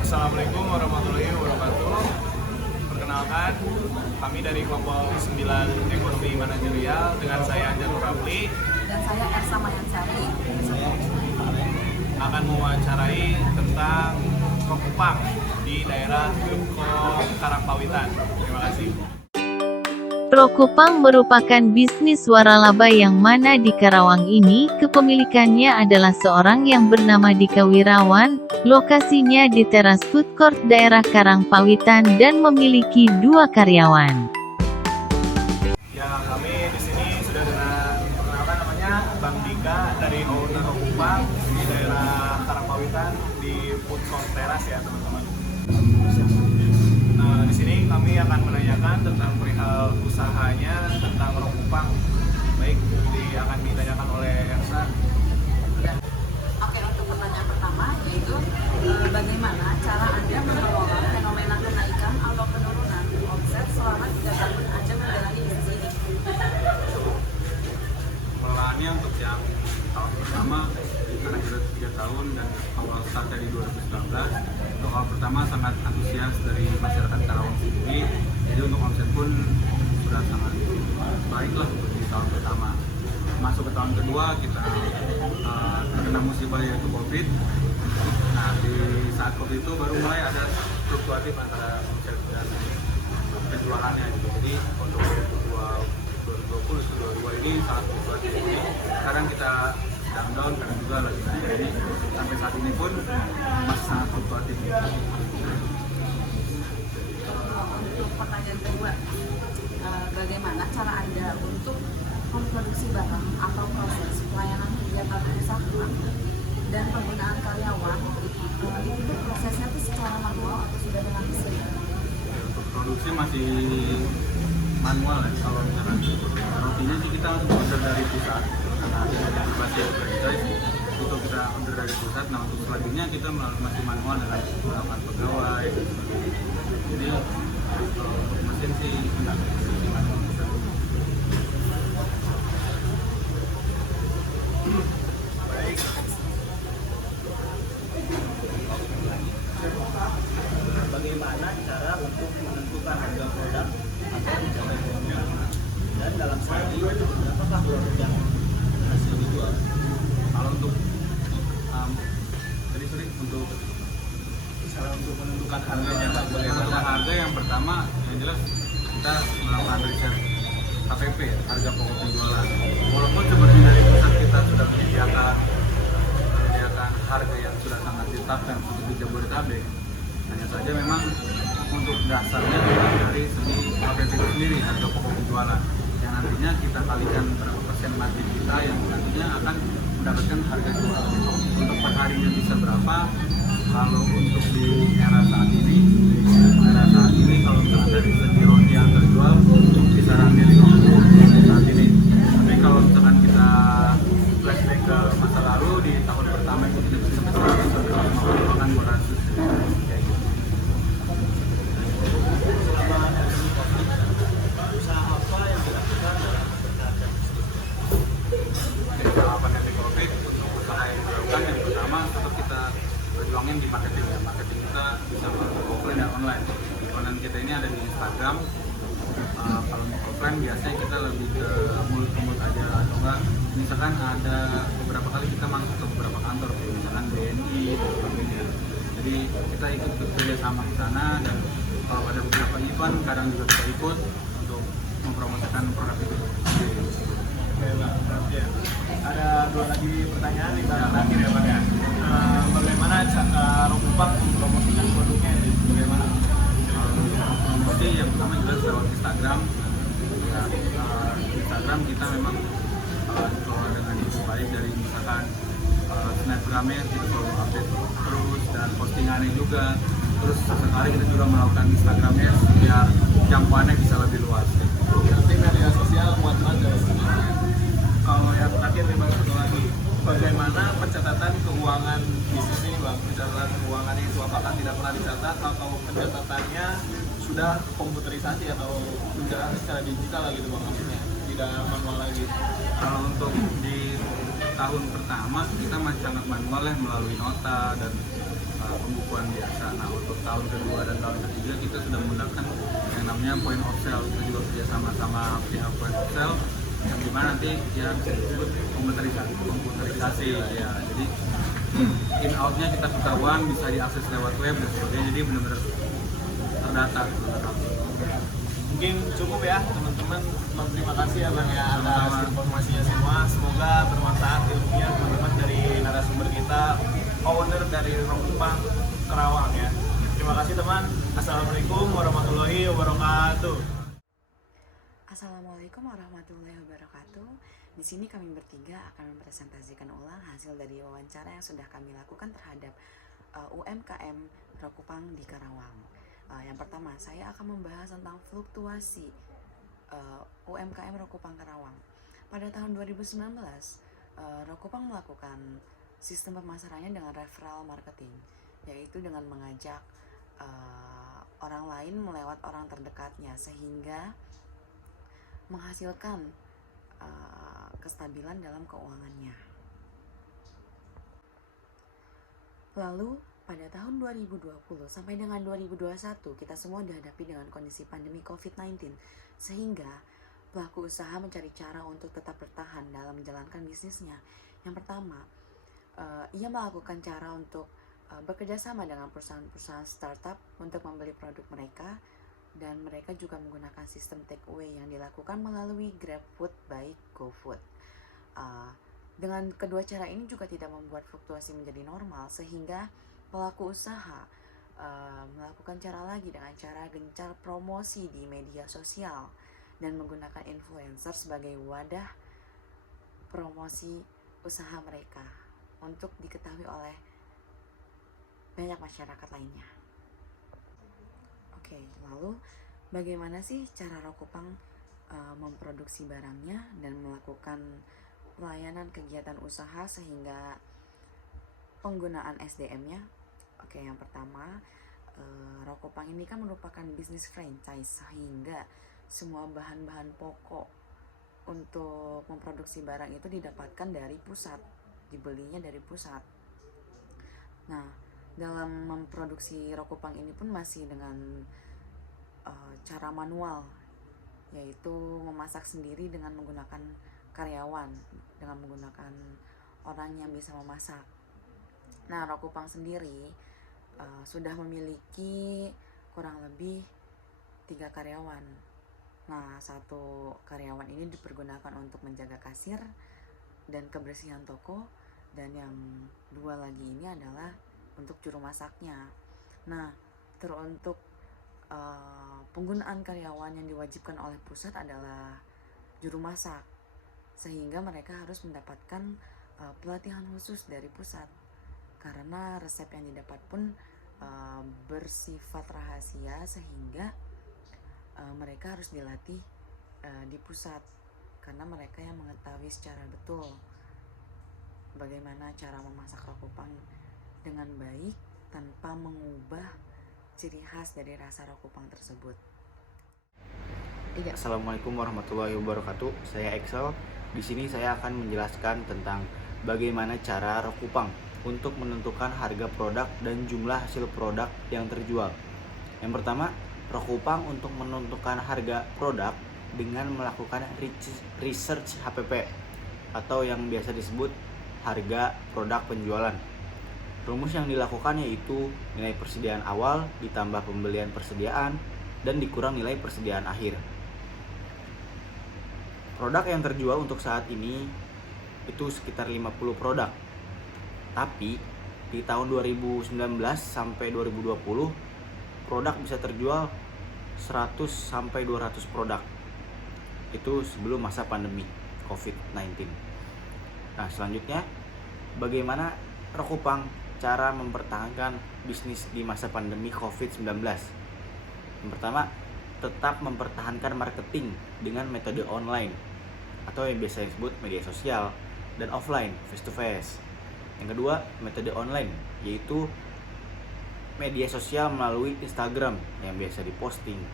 Assalamualaikum warahmatullahi wabarakatuh. Perkenalkan, kami dari kelompok 9 Ekonomi Manajerial dengan saya Anjar Rapli Dan saya Ersa Mayansari. akan mewawancarai tentang Rokupang di daerah Karangpawitan. Terima kasih. Rokupang merupakan bisnis waralaba yang mana di Karawang ini kepemilikannya adalah seorang yang bernama Dika Wirawan. Lokasinya di teras food court daerah Karangpawitan dan memiliki 2 karyawan. Ya, kami di sini sudah dengan perkenalkan namanya Bang Dika dari owner Rokupang di daerah Karangpawitan di food court teras ya teman-teman. Di sini kami akan menanyakan tentang perihal usahanya tentang Rokupang. Baik, akan ditanyakan oleh Ersa. Oke, untuk pertanyaan pertama yaitu bagaimana cara Anda mengelola fenomena kenaikan atau penurunan omset selama 3 tahun Anda menjalani bisnis ini? Pengelolaannya untuk yang tahun pertama karena kita 3 tahun dan awal start dari 2019. Untuk awal pertama sangat antusias dari masyarakat Karawang sendiri, jadi untuk omset pun sudah sangat baiklah untuk di tahun pertama. Masuk ke tahun kedua kita terkena musibah yaitu COVID. Nah, di saat COVID itu baru mulai ada fluktuatif antara omset dan penjualannya gitu. Jadi untuk 2020-2022 ini sangat fluktuatif. Sekarang kita down, kadang juga lagi naik. Jadi sampai saat ini pun masih sangat fluktuatif. Untuk pertanyaan kedua, bagaimana cara Anda untuk memproduksi barang atau proses pelayanan kegiatan usaha dan penggunaan karyawan itu prosesnya itu secara manual atau sudah dengan mesin? Untuk produksi masih manual ya. Kalau misalkan rotinya sih kita untuk order dari pusat karena ada berbasis franchise itu kita order dari pusat. Nah, untuk selanjutnya kita masih manual dengan melakukan pegawai dan sebagainya. Jadi untuk mesin sih enggak masih manual. Baik. Bagaimana cara untuk menentukan harga produk atau mencapai keuntungan, dan dalam sehari berapakah produk yang berhasil dijual? Kalau untuk untuk Cara untuk menentukan harganya, harganya bagaimana harga yang pertama yang jelas kita melakukan riset KPP, harga pokok penjualan. Walaupun seperti dari pusat kita sudah menyediakan harga yang sudah sangat ditetapkan untuk di Jabodetabek, hanya saja memang untuk dasarnya kita dari segi KPP itu sendiri, harga pokok penjualan, yang nantinya kita kalikan berapa persen margin kita yang nantinya akan mendapatkan harga jual. Untuk perharinya bisa berapa. Kalau untuk di era saat ini kalau misalnya dari segi roti yang terjual kisarannya 50 saat ini. Tapi kalau misalkan kita flashback ke masa lalu di tahun pertama itu kita bisa sampai 150 bahkan 200 kayak gitu. Selama pandemi COVID, usaha apa yang dilakukan dalam bertahan? Jadi kalau pandemi COVID untuk usaha yang dilakukan yang pertama tetap kita berjuangin di marketing ya. Marketing kita bisa melalui offline dan online. Online kita ini ada di Instagram. Kalau untuk offline biasanya kita lebih ke mulut-ke-mulut aja, atau enggak misalkan ada beberapa kali kita masuk ke beberapa kantor misalkan BNI dan sebagainya. Jadi kita ikut bekerja sama di sana, dan kalau ada beberapa event kadang juga kita ikut untuk mempromosikan produk itu sendiri. Oke, Bang. Ya. Ada 2 lagi pertanyaan nih Bang, terakhir ya Bang ya. Bagaimana Rokupang mempromosikan produknya ini? Bagaimana? Promosi yang pertama jelas lewat Instagram. Ya, Instagram kita memang kalau dengan itu baik dari misalkan snapgramnya kita selalu update terus, dan postingannya juga. Terus sesekali kita juga melakukan Instagramnya biar jangkauannya bisa lebih luas. Berarti media sosial kuat banget ya. Kalau yang terakhir nih Bang, satu lagi, bagaimana pencatatan keuangan bisnis ini Bang? Pencatatan keuangan itu apakah tidak pernah dicatat atau pencatatannya sudah komputerisasi atau sudah secara digital lagi gitu Bang, maksudnya tidak manual lagi? Kalau untuk di tahun pertama kita masih sangat manual ya, melalui nota dan pembukuan biasa. Nah, untuk tahun kedua dan tahun ketiga kita sudah menggunakan yang namanya point of sale. Kita juga kerjasama sama pihak point of sale yang dimana nanti ya bisa disebut komputerisasi ya. Jadi in outnya kita ketahuan, bisa diakses lewat web dan sebagainya. Jadi benar-benar terdata. Mungkin cukup ya teman-teman. Terima kasih ya Bang ya atas informasinya semua. Semoga bermanfaat ilmunya teman-teman dari narasumber kita, owner dari Rokupang Karawang ya. Terima kasih teman. Assalamualaikum warahmatullahi wabarakatuh. Assalamualaikum warahmatullahi wabarakatuh. Di sini kami bertiga akan mempresentasikan ulang hasil dari wawancara yang sudah kami lakukan terhadap UMKM Rokupang di Karawang. Yang pertama, saya akan membahas tentang fluktuasi UMKM Rokupang Karawang. Pada tahun 2019, Rokupang melakukan sistem pemasarannya dengan referral marketing, yaitu dengan mengajak orang lain melewat orang terdekatnya, sehingga menghasilkan kestabilan dalam keuangannya. Lalu pada tahun 2020 sampai dengan 2021 kita semua dihadapi dengan kondisi pandemi COVID-19, sehingga pelaku usaha mencari cara untuk tetap bertahan dalam menjalankan bisnisnya. Yang pertama, ia melakukan cara untuk bekerja sama dengan perusahaan-perusahaan startup untuk membeli produk mereka, dan mereka juga menggunakan sistem take away yang dilakukan melalui GrabFood by GoFood. Dengan kedua cara ini juga tidak membuat fluktuasi menjadi normal, sehingga pelaku usaha melakukan cara lagi dengan cara gencar promosi di media sosial dan menggunakan influencer sebagai wadah promosi usaha mereka untuk diketahui oleh banyak masyarakat lainnya. Oke, lalu bagaimana sih cara Rokupang memproduksi barangnya dan melakukan pelayanan kegiatan usaha sehingga penggunaan SDM-nya? Oke, yang pertama, Rokupang ini kan merupakan bisnis franchise, sehingga semua bahan-bahan pokok untuk memproduksi barang itu didapatkan dari pusat, dibelinya dari pusat. Nah, dalam memproduksi Rokupang ini pun masih dengan cara manual, yaitu memasak sendiri dengan menggunakan karyawan, dengan menggunakan orang yang bisa memasak. Nah, Rokupang sendiri sudah memiliki kurang lebih 3 karyawan. Nah, 1 karyawan ini dipergunakan untuk menjaga kasir dan kebersihan toko, dan yang 2 lagi ini adalah untuk juru masaknya. Nah, teruntuk penggunaan karyawan yang diwajibkan oleh pusat adalah juru masak, sehingga mereka harus mendapatkan pelatihan khusus dari pusat, karena resep yang didapat pun bersifat rahasia, sehingga mereka harus dilatih di pusat, karena mereka yang mengetahui secara betul bagaimana cara memasak Rokupang dengan baik tanpa mengubah ciri khas dari rasa Rokupang tersebut. Assalamualaikum warahmatullahi wabarakatuh. Saya Excel. Di sini saya akan menjelaskan tentang bagaimana cara Rokupang untuk menentukan harga produk dan jumlah hasil produk yang terjual. Yang pertama, Rokupang untuk menentukan harga produk dengan melakukan research HPP atau yang biasa disebut harga produk penjualan. Rumus yang dilakukan yaitu nilai persediaan awal ditambah pembelian persediaan dan dikurang nilai persediaan akhir. Produk yang terjual untuk saat ini itu sekitar 50 produk. Tapi di tahun 2019 sampai 2020 produk bisa terjual 100 sampai 200 produk. Itu sebelum masa pandemi COVID-19. Nah, selanjutnya bagaimana Rokupang cara mempertahankan bisnis di masa pandemi COVID-19? Yang pertama, tetap mempertahankan marketing dengan metode online atau yang biasa disebut media sosial dan offline, face to face. Yang kedua, metode online, yaitu media sosial melalui Instagram yang biasa diposting,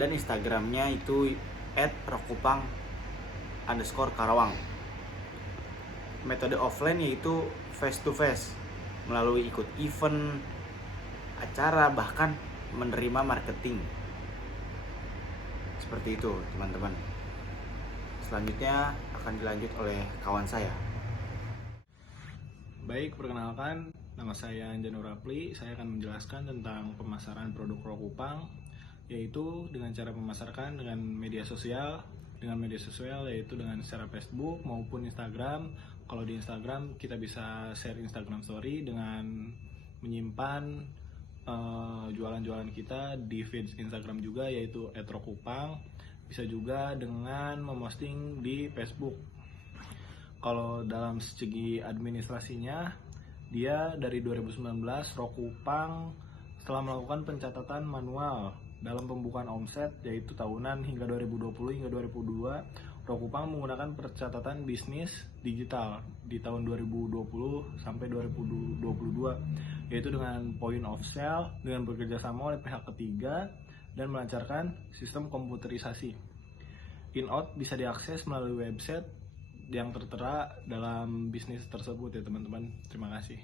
dan Instagramnya itu @rokupang_Karawang. Metode offline yaitu face to face melalui ikut event, acara, bahkan menerima marketing. Seperti itu teman-teman. Selanjutnya akan dilanjut oleh kawan saya. Baik, perkenalkan, nama saya Anjanur Rapli. Saya akan menjelaskan tentang pemasaran produk Rokupang, yaitu dengan cara memasarkan dengan media sosial. Dengan media sosial yaitu dengan secara Facebook maupun Instagram. Kalau di Instagram kita bisa share Instagram Story dengan menyimpan jualan-jualan kita di feed Instagram juga, yaitu @rokupang. Bisa juga dengan memposting di Facebook. Kalau dalam segi administrasinya, dia dari 2019 Rokupang setelah melakukan pencatatan manual dalam pembukaan omset yaitu tahunan hingga 2020 hingga 2022, Rokupang menggunakan pencatatan bisnis digital di tahun 2020 sampai 2022, yaitu dengan point of sale, dengan bekerjasama oleh pihak ketiga dan melancarkan sistem komputerisasi. In-out bisa diakses melalui website yang tertera dalam bisnis tersebut ya teman-teman. Terima kasih.